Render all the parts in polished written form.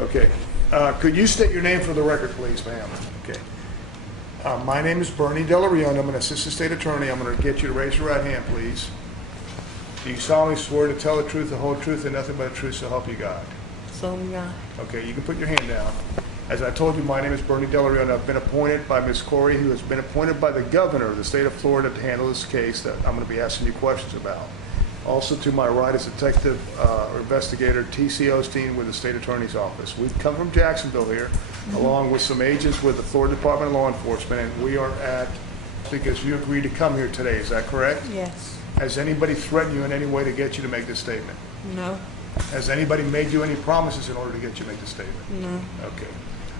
Okay. Could you state your name for the record, please, ma'am? Okay. My name is Bernie Delarion. I'm an assistant state attorney. I'm going to get you to raise your right hand, please. Do you solemnly swear to tell the truth, the whole truth, and nothing but the truth, so help you God? So God. Okay, you can put your hand down. As I told you, my name is Bernie Delarion. I've been appointed by Ms. Corey, who has been appointed by the governor of the state of Florida to handle this case that I'm going to be asking you questions about. Also to my right is Detective or Investigator T.C. Osteen with the State Attorney's Office. We've come from Jacksonville here, along with some agents with the Florida Department of Law Enforcement, and we are at, because you agreed to come here today, is that correct? Yes. Has anybody threatened you in any way to get you to make this statement? No. Has anybody made you any promises in order to get you to make this statement? No. Okay.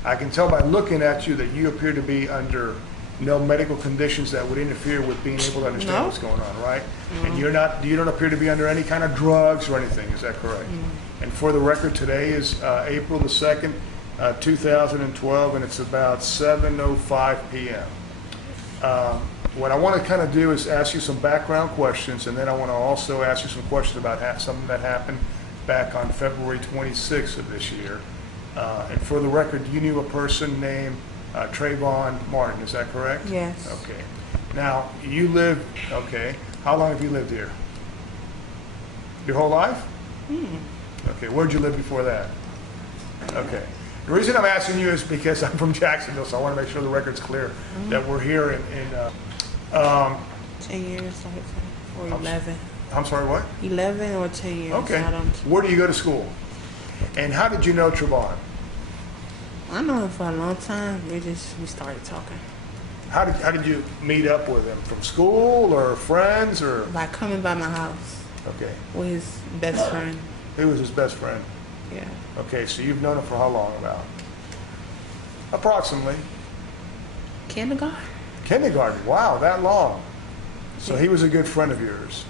I can tell by looking at you that you appear to be under no medical conditions that would interfere with being able to understand No. what's going on, right? No. And you don't appear to be under any kind of drugs or anything, is that correct? No. And for the record, today is April the 2nd, 2012, and it's about 7:05 p.m. What I want to kind of do is ask you some background questions, and then I want to also ask you some questions about something that happened back on February 26th of this year. And for the record, you knew a person named Trayvon Martin, is that correct? Yes. Okay. Now, you live, okay, how long have you lived here? Your whole life? Okay, where'd you live before that? Okay. The reason I'm asking you is because I'm from Jacksonville, so I want to make sure the record's clear that we're here in 10 years, or 11. I'm sorry, what? 11 or 10 years. Okay. I don't. Where do you go to school? And how did you know Trayvon? I know him for a long time. We started talking. How did you meet up with him? From school or friends or? By coming by my house Okay. with his best friend. Who was his best friend? Yeah. Okay, so you've known him for how long about? Approximately. Kindergarten. Kindergarten. Wow, that long. So he was a good friend of yours.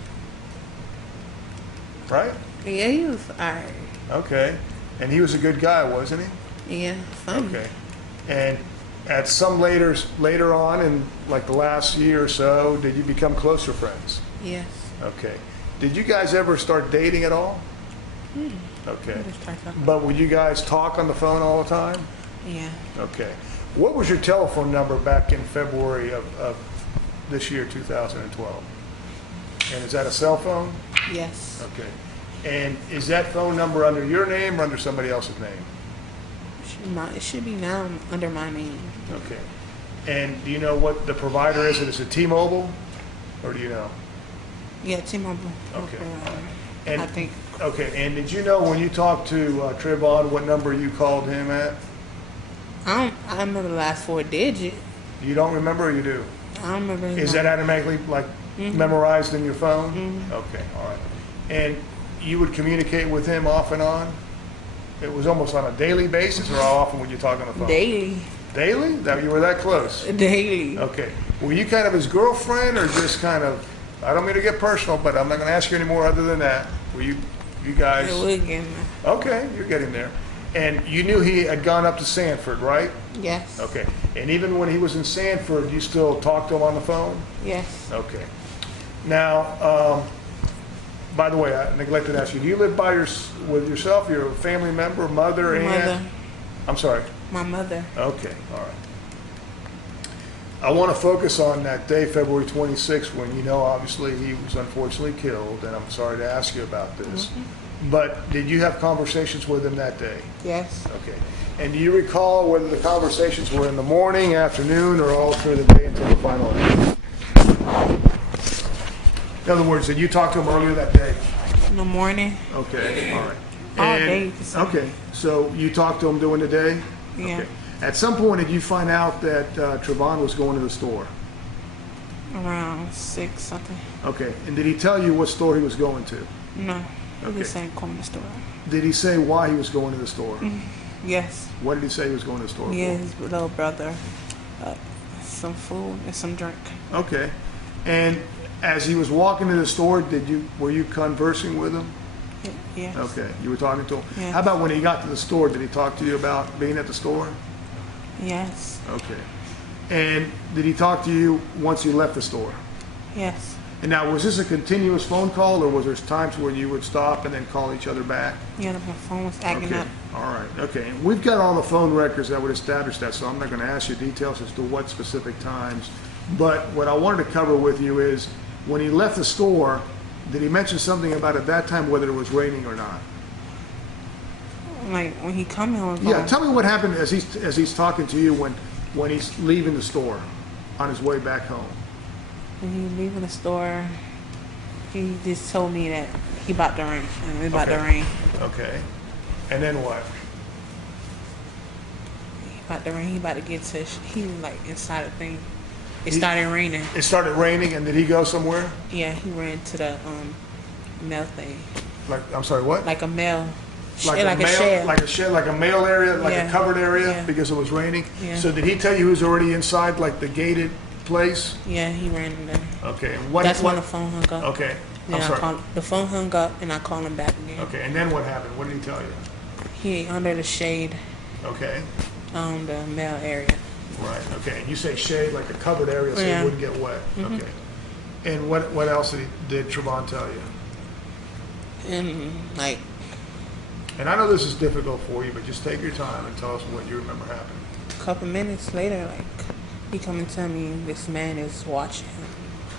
Right? Yeah, he was alright. Okay. And he was a good guy, wasn't he? Yeah, funny. Okay. And at some later on in like the last year or so, did you become closer friends? Yes. Okay. Did you guys ever start dating at all? Okay. We started talking. But would you guys talk on the phone all the time? Yeah. Okay. What was your telephone number back in February of this year, 2012? And is that a cell phone? Yes. Okay. And is that phone number under your name or under somebody else's name? It should be now under my name. Okay. And do you know what the provider is? Is it T-Mobile? Or do you know? Yeah, T-Mobile. Okay. And, I think. Okay. And did you know when you talked to Trayvon what number you called him at? I remember the last 4 digits. You don't remember or you do? I don't remember. Is that automatically like memorized in your phone? Okay. All right. And you would communicate with him off and on? It was almost on a daily basis, or how often would you talk on the phone? Daily. Daily? That you were that close? Daily. Okay. Were you kind of his girlfriend, or just kind of? I don't mean to get personal, but I'm not going to ask you any more other than that. Were you guys? Yeah, we're getting there. Okay, you're getting there. And you knew he had gone up to Sanford, right? Yes. Okay. And even when he was in Sanford, you still talked to him on the phone? Yes. Okay. Now, by the way, I neglected to ask you, do you live with yourself, your family member, mother, aunt? Mother. I'm sorry. My mother. Okay, all right. I want to focus on that day, February 26th, when you know obviously he was unfortunately killed, and I'm sorry to ask you about this. But did you have conversations with him that day? Yes. Okay. And do you recall whether the conversations were in the morning, afternoon, or all through the day until the final end? In other words, did you talk to him earlier that day? In the morning. Okay, all right. All day. Okay, so you talked to him during the day? Yeah. Okay. At some point, did you find out that Trayvon was going to the store? Around 6 something. Okay, and did he tell you what store he was going to? No. It Okay. was the same corner store. Did he say why he was going to the store? Yes. What did he say he was going to the store Yeah, for? his little brother. Some food and some drink. Okay, and as he was walking to the store, were you conversing with him? Yes. Okay, you were talking to him. Yes. How about when he got to the store? Did he talk to you about being at the store? Yes. Okay, and did he talk to you once he left the store? Yes. And now, was this a continuous phone call, or was there times where you would stop and then call each other back? Yeah, my phone was acting Okay, up. all right, okay. And we've got all the phone records that would establish that, so I'm not gonna ask you details as to what specific times. But what I wanted to cover with you is, when he left the store, did he mention something about at that time whether it was raining or not? Like when he come here, Yeah, tell me what happened as he's talking to you when he's leaving the store on his way back home. when he leaving the store, he just told me that he about to rain. And it about to Okay. rain. Okay. And then what? He about to rain. He about to get to. He was like inside the thing. It started raining. It started raining, and did he go somewhere? Yeah, he ran to the mail thing, Like, I'm sorry, what? like a mail, Like like a mail, shed. like a shed, like a mail area, like a Yeah. covered area, Yeah. because it was raining? Yeah. So did he tell you he was already inside, like the gated place? Yeah, he ran in there. Okay, and what? That's when the what? phone hung up. Okay, Then I'm sorry. the phone hung up, and I called him back again. Okay, and then what happened? What did he tell you? He under the shade, Okay, the mail area. right, okay, and you say shade, like a covered area so Yeah. it wouldn't get wet, okay. And what else did Trayvon tell you? And like And I know this is difficult for you, but just take your time and tell us what you remember happening. a couple minutes later, like he come and tell me this man is watching him.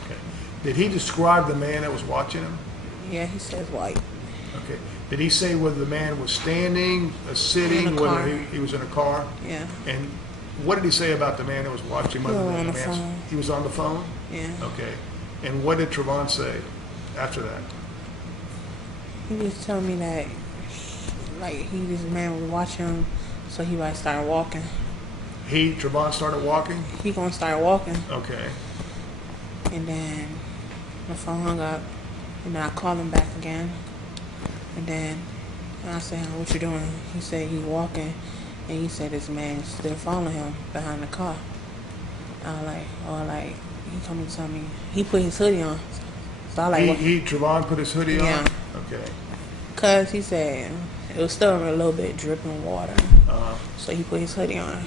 Okay. Did he describe the man that was watching him? Yeah, he says white. Okay. Did he say whether the man was standing, sitting, In a whether car. he was in a car? Yeah, And what did he say about the man that was watching him? He other was than on the man's- phone. He was on the phone? yeah. Okay. And what did Trayvon say after that? He was telling me that like this man was watching him, so he might start walking. Trayvon started walking? He gonna start walking, Okay. and then the phone hung up, and then I called him back again, and then I said, "What you doing?" He said he's walking, and he said this man is still following him behind the car. I was like, oh, like he come and tell me he put his hoodie on, so I like, Trayvon put his hoodie on? Yeah. Okay. cause he said it was still a little bit dripping water, Uh-huh. so he put his hoodie on.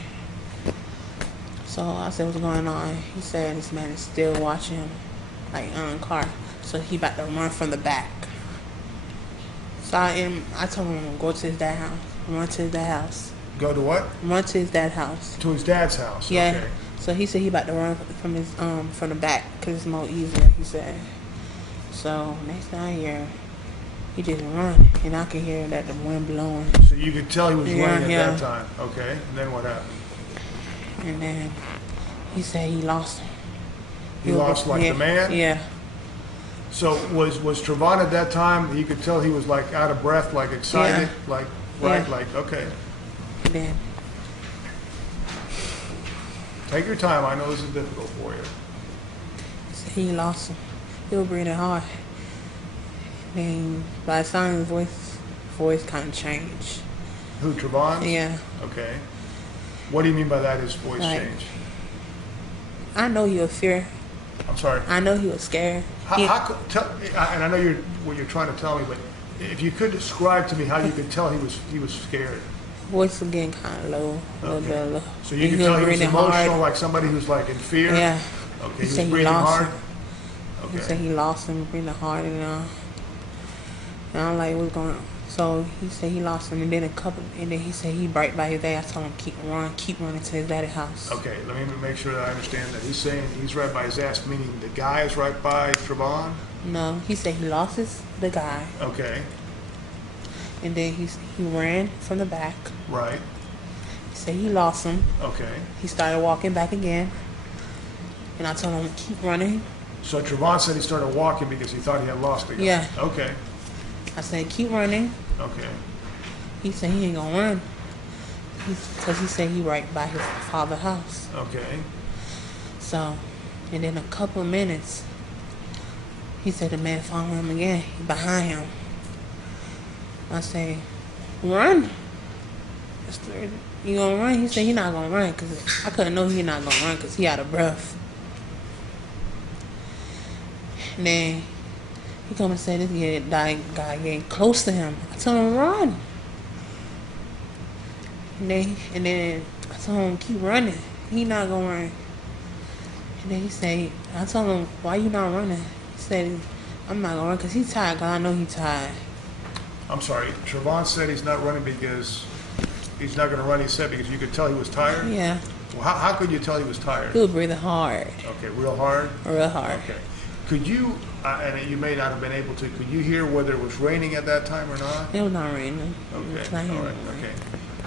So I said, what's going on? He said this man is still watching him, like on the car. So he about to run from the back. So I told him go to his dad's house. Run to his dad's house. Go to what? Run to his dad's house. To his dad's house? Yeah. Okay. So he said he about to run from his from the back because it's more easier. He said. So next thing I hear, he just run, and I could hear that the wind blowing. So you could tell he was Yeah, running at yeah. that time? Okay. And then what happened? And then he said he lost him. He lost, like, yeah, the man? Yeah. So was Trayvon at that time, you could tell he was like out of breath, like excited, Yeah. like, right, Yeah. like, okay. And then Take your time, I know this is difficult for you. he said he lost him. He was breathing hard. Then by the time his voice kind of changed. Who, Trayvon? Yeah. Okay. What do you mean by that, his voice Like- changed? I know he was fear. I'm sorry. I know he was scared. He- And I know what you're trying to tell me, but if you could describe to me how you could tell he was scared. voice was getting kind of low, a little Okay. bit low. So you And could tell he was breathing emotional, hard. like somebody who's like in fear? Yeah. Okay, He he was said he breathing lost hard? him. He said Okay. he lost him, breathing hard, and I'm like, what's going on? So he said he lost him, and then he said he right by his dad. I told him keep running to his daddy's house. Okay, let me make sure that I understand that. He's saying he's right by his ass, meaning the guy is right by Trayvon? No, he said he lost the guy, Okay, and then he ran from the back. right, He said he lost him. okay. He started walking back again, and I told him keep running. So Trayvon said he started walking because he thought he had lost the guy? Yeah. Okay, I said keep running. okay. He said he ain't gonna run, because he said he right by his father's house. Okay, So, and in a couple of minutes, he said the man following him again, he behind him. I say, run. You gonna run? He said he not gonna run, because I couldn't know he not gonna run because he out of breath. And then he come and said this guy getting close to him. I told him run. And then I told him keep running. He not gonna run. And then he said, I told him, why you not running? said, I'm not gonna run because he's tired. Cause I know he's tired. I'm sorry, Trayvon said he's not running because he's not going to run. He said because you could tell he was tired? Yeah. Well, how could you tell he was tired? He was breathing hard. Okay, real hard? Real hard. Okay. Could you, and you may not have been able to, could you hear whether it was raining at that time or not? It was not raining. Okay, It's not all right, raining.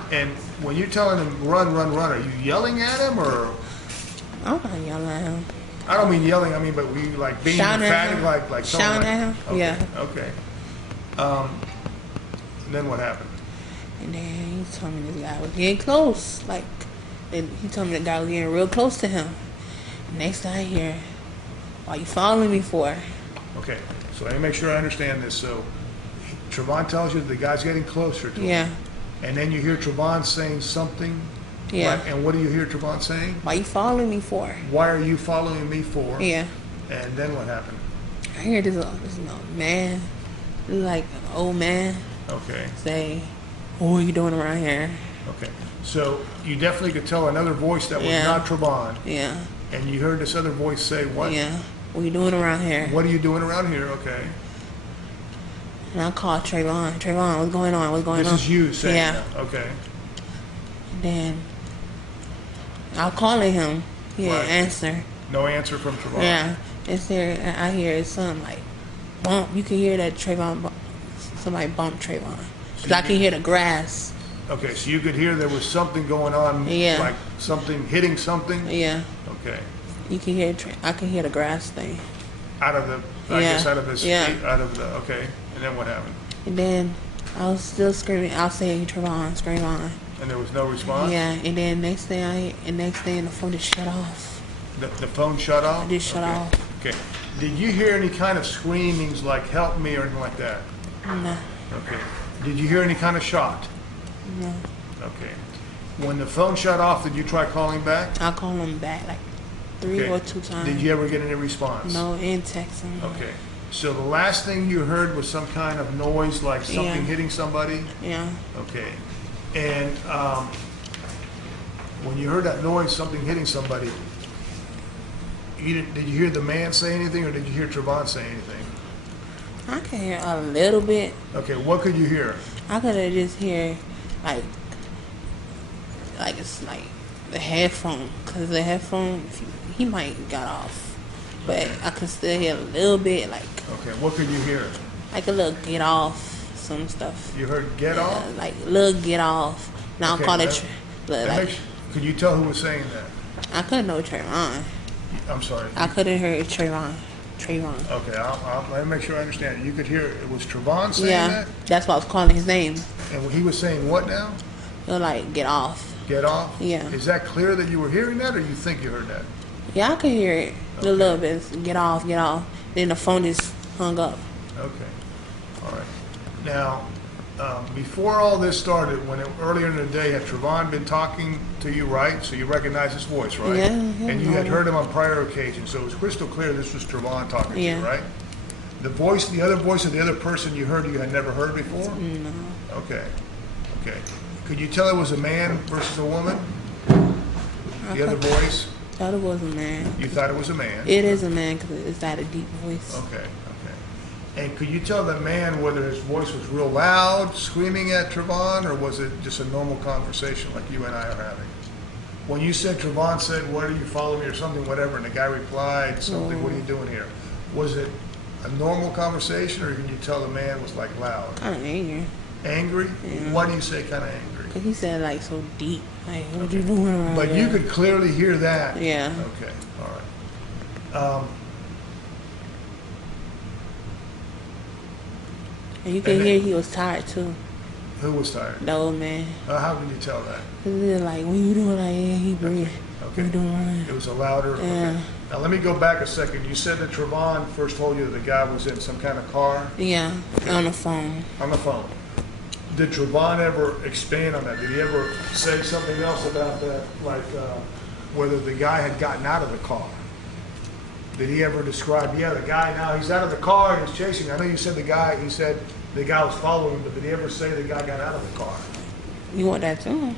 okay. And when you're telling him run, run, run, are you yelling at him or? I'm not yelling at him. I don't mean yelling, I mean, but we like being Shouting at emphatic, him. like Shouting at him? Okay, Yeah. Okay. And then what happened? And then he told me this guy was getting close. Like, and he told me the guy was getting real close to him. Next thing I hear, why you following me for? Okay, so let me make sure I understand this. So Trayvon tells you the guy's getting closer to him. Yeah. And then you hear Trayvon saying something. Yeah. Right? And what do you hear Trayvon saying? Why you following me for? Why are you following me for? Yeah. And then what happened? I hear this man, like an old man, Okay. say, what are you doing around here? Okay. So you definitely could tell another voice that was Yeah. not Trayvon. Yeah. And you heard this other voice say what? Yeah. What are you doing around here? What are you doing around here? Okay. And I called Trayvon. Trayvon, what's going on? What's going This on? is you saying Yeah. that. Okay. Then I'm calling him. He didn't Right. answer. No answer from Trayvon. Yeah. It's there. I hear something like bump. You can hear that Trayvon. Somebody bumped Trayvon. Cause I can hear the grass. Okay, so you could hear there was something going on, Yeah. like something hitting something? Yeah. Okay. You can hear. I can hear the grass thing. Out of the, I Yeah. guess out of his Yeah. feet, out of the, okay. And then what happened? And then I was still screaming. I was saying Trayvon, scream on. And there was no response? Yeah. And then next thing the phone just shut off. The phone shut off? It just shut Okay. off. Okay. Did you hear any kind of screamings like help me or anything like that? No. Okay. Did you hear any kind of shot? No. Okay. When the phone shut off, did you try calling back? I called him back like 3 or 2 times. Did you ever get any response? No, and text him. Okay. So the last thing you heard was some kind of noise like something Yeah. hitting somebody? Yeah. Okay. And when you heard that noise, something hitting somebody, did you hear the man say anything or did you hear Trayvon say anything? I can hear a little bit. Okay, what could you hear? I could have just hear like it's like the headphone, cause the headphone he might got off, but I could still hear a little bit like What could you hear? a little get off some stuff. You heard get off? Like little get off. Now Okay, I'm calling that could you tell who was saying that? I couldn't know Trayvon. I'm sorry. I couldn't hear Trayvon. Okay, let me make sure I understand. You could hear it was Trayvon saying Yeah, that? that's why I was calling his name. And he was saying what now? It was like get off. Get off? Yeah. Is that clear that you were hearing that or you think you heard that? Yeah, I could hear it a little bit. Get off, get off. Then the phone just hung up. Okay. All right. Now, before all this started, earlier in the day, had Trayvon been talking to you, right? So you recognize his voice, right? Yeah, And you had heard him on prior occasions, so it was crystal clear this was Trayvon talking to you, Yeah. right? The other voice of the other person you heard you had never heard before? No. Okay. Okay. Could you tell it was a man versus a woman? The other voice? Thought it was a man. You thought it was a man? It is a man because it's got a deep voice. Okay, okay. And could you tell the man whether his voice was real loud, screaming at Trayvon, or was it just a normal conversation like you and I are having? When you said Trayvon said, "What are you following me?" or something, whatever, and the guy replied something, "What are you doing here?" Was it a normal conversation, or can you tell the man was like loud? Kind of angry. Angry? Yeah. Why do you say kind of angry? Because he said like so deep. Like, what you doing around But you here? could clearly hear that. Yeah. Okay, all right. And you can And hear he was tired too. Who was tired? The old man. How can you tell that? He was like, what you doing? Like, yeah, he breathe. What Okay. you doing around It here? was a louder. Yeah. Okay. Now let me go back a second. You said that Trayvon first told you that the guy was in some kind of car Yeah, on the phone. on the phone. Did Trayvon ever expand on that? Did he ever say something else about that, like whether the guy had gotten out of the car? Did he ever describe? Yeah, the guy now he's out of the car and he's chasing me. I know you said the guy. He said the guy was following him, but did he ever say the guy got out of the car? You want that too?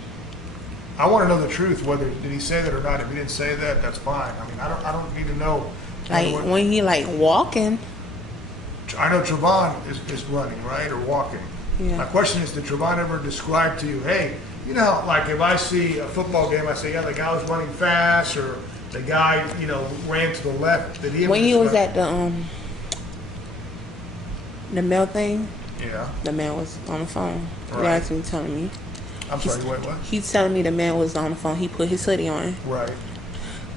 I want to know the truth. Whether did he say that or not? If he didn't say that, that's fine. I mean, I don't need to know. Like when he like walking. I know Trayvon is running, right, or walking. Yeah. My question is, did Trayvon ever describe to you, hey, you know, like if I see a football game, I say, yeah, the guy was running fast, or the guy, you know, ran to the left. Did he ever When you was describe- at the mail thing, Yeah. the man was on the phone. He Right. actually telling me. I'm sorry, wait, what? He's telling me the man was on the phone. He put his hoodie on. Right.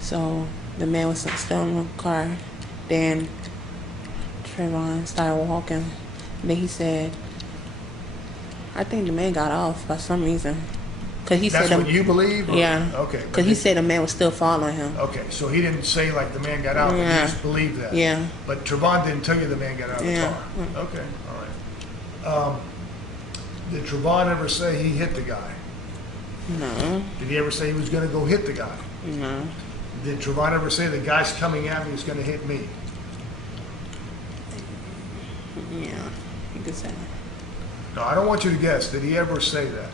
So the man was still in the car. Then Trayvon started walking. And then he said, I think the man got off by some reason. Cause he That's said what you believe? Or? Yeah. Okay. but Because he did- said the man was still following him. Okay, so he didn't say like the man got out, but Yeah. you just believe that. Yeah. But Trayvon didn't tell you the man got out of the Yeah. car. Okay, all right. Did Trayvon ever say he hit the guy? No. Did he ever say he was going to go hit the guy? No. Did Trayvon ever say the guy's coming at me, he's going to hit me? Yeah. You could say that. No, I don't want you to guess. Did he ever say that?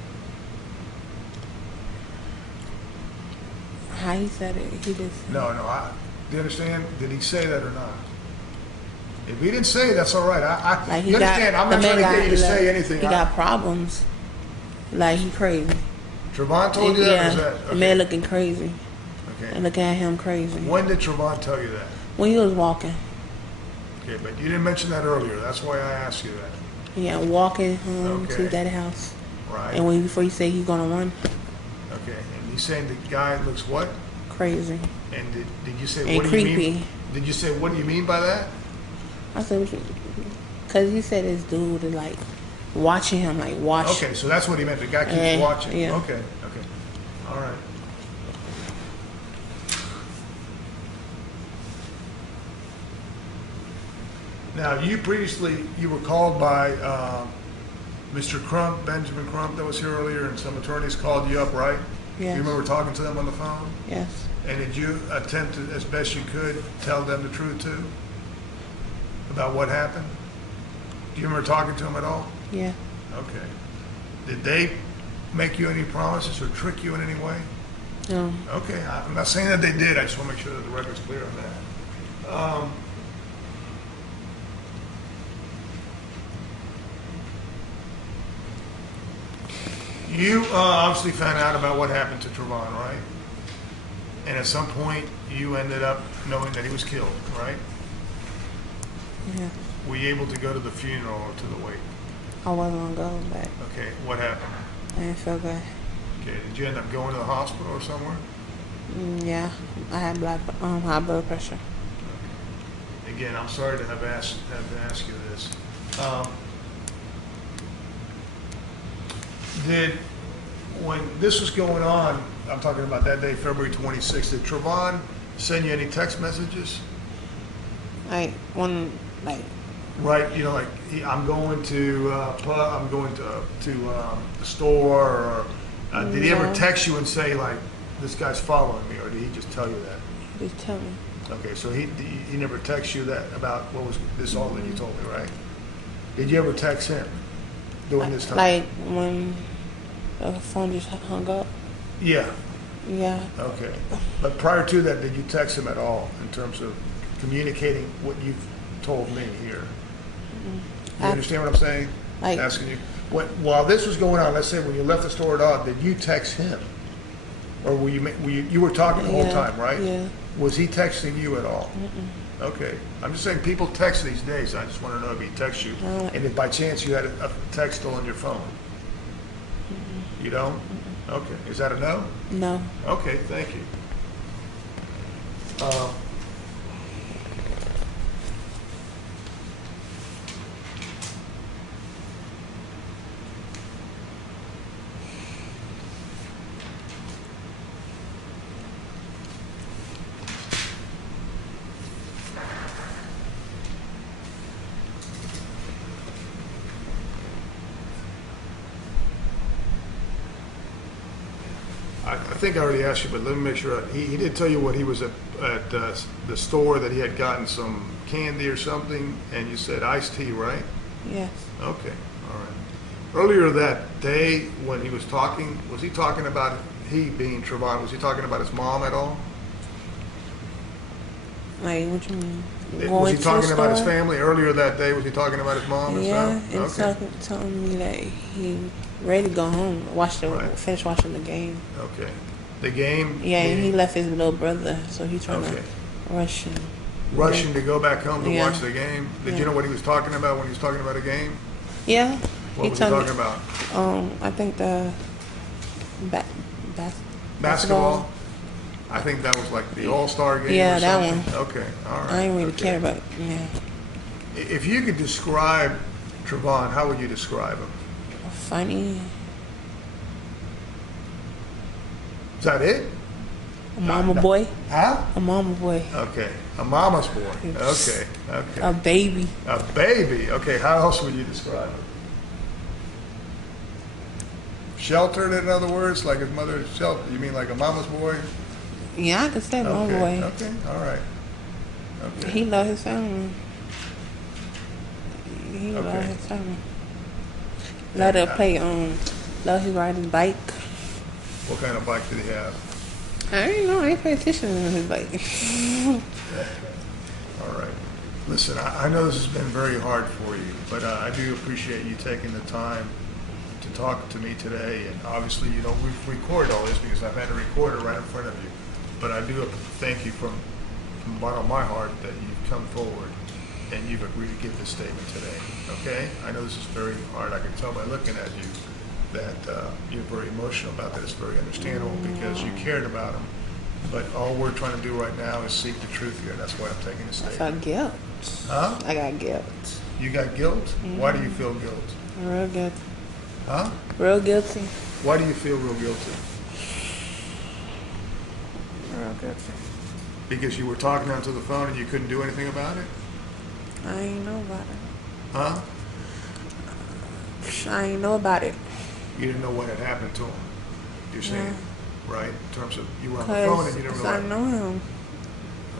How he said it, he just No. Do you understand? Did he say that or not? If he didn't say it, that's all right. like you understand? I'm not trying to get you to say anything. He got problems. Like he crazy. Trayvon told you that? Or Yeah. is that The man looking crazy. okay. And looking at him crazy. When did Trayvon tell you that? When he was walking. Okay, but you didn't mention that earlier. That's why I asked you that. Yeah, walking home Okay. to that house. Right. And before he said he's gonna run, Okay. And he's saying the guy looks what? crazy. And did you say And what do you mean? creepy. Did you say what do you mean by that? I said, because he said this dude is like watching him, like watch. Okay, so that's what he meant. The guy keeps Yeah, watching. yeah. Okay. All right. Now, you were called by Mr. Crump, Benjamin Crump, that was here earlier, and some attorneys called you up, right? Yes. You remember talking to them on the phone? Yes. And did you attempt to, as best you could, tell them the truth too? About what happened? Do you remember talking to them at all? Yeah. Okay. Did they make you any promises or trick you in any way? No. Okay, I'm not saying that they did, I just want to make sure that the record's clear on that. You obviously found out about what happened to Trayvon, right? And at some point, you ended up knowing that he was killed, right? Yeah. Were you able to go to the funeral or to the wake? I wasn't gonna go, but Okay, what happened? I didn't feel good. Okay, did you end up going to the hospital or somewhere? Yeah. I had high blood pressure. Again, I'm sorry to have to ask you this. When this was going on, I'm talking about that day, February 26th, did Trayvon send you any text messages? Like Right, you know, like I'm going to I'm going to the store, or did he ever No. text you and say like this guy's following me, or did he just tell you that? just tell me. Okay, so he never texted you that about what was this all that you told me, right? Did you ever text him during this time? Like when the phone just hung up. Yeah. Yeah. Okay. But prior to that, did you text him at all in terms of communicating what you've told me here? You understand what I'm saying? Like- asking you. While this was going on, let's say when you left the store at all, did you text him, or were you were talking the whole Yeah, time, right? yeah. Was he texting you at all? Okay. I'm just saying people text these days. I just want to know if he texts you, No. and if by chance you had a text still on your phone. You don't? Okay. Is that a no? No. Okay, thank you. I think I already asked you, but let me make sure. He did tell you what he was at the store, that he had gotten some candy or something, and you said iced tea, right? Yes. Okay, all right. Earlier that day when he was talking, was he talking about, he being Trayvon, was he talking about his mom at all? Like what you mean? Was going he to talking the about his store. family earlier that day? Was he talking about his mom and Yeah, and stuff? Okay. telling me that he ready to go home, Right. finish watching the game. Okay. The game. Yeah, and he meaning left his little brother, so he's trying Okay. to rush him. rushing to go back home to Yeah. watch the game. Did you Yeah. know what he was talking about when he was talking about a game? Yeah, What was he told me. talking about? I think the ba- bas- Basketball. I think that was like the All-Star game. Yeah, or that something. Okay. All right. I didn't really Okay. care about. Yeah, If you could describe Trayvon, how would you describe him? funny, Is that it? a mama boy, Huh? a mama boy, Okay. A mama's boy. Okay. Okay. a baby. A baby. Okay. How else would you describe him? Sheltered, in other words, like his mother sheltered. You mean like a mama's boy? Yeah, I could say mama Okay. boy. Okay. All right. Okay. He love his family. He love Okay. his family. Love to play. Love his ride his bike. What kind of bike did he have? I didn't know. I ain't pay attention to his bike. All right. Listen, I know this has been very hard for you, but I do appreciate you taking the time to talk to me today. And obviously, you know, we've recorded all this because I've had a recorder right in front of you. But I do thank you from the bottom of my heart that you've come forward and you've agreed to give this statement today. Okay? I know this is very hard. I can tell by looking at you that you're very emotional about that. It's very understandable because you cared about him. But all we're trying to do right now is seek the truth here. That's why I'm taking this I statement. got guilt. Huh? I got guilt. You got guilt? Why do you feel guilt? Real guilty. Huh? Real guilty. Why do you feel real guilty? Real guilty. Because you were talking to him to the phone and you couldn't do anything about it? I ain't know about it. Huh? I ain't know about it. You didn't know what had happened to him. You're saying, right? In terms of you were on the phone and you didn't Cause I realize. know him.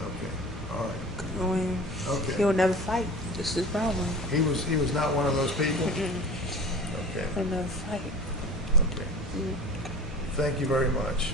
Okay. All right. When Okay. he would never fight. This is his problem. He was not one of those people. Okay. He'll never fight. Okay. Thank you very much.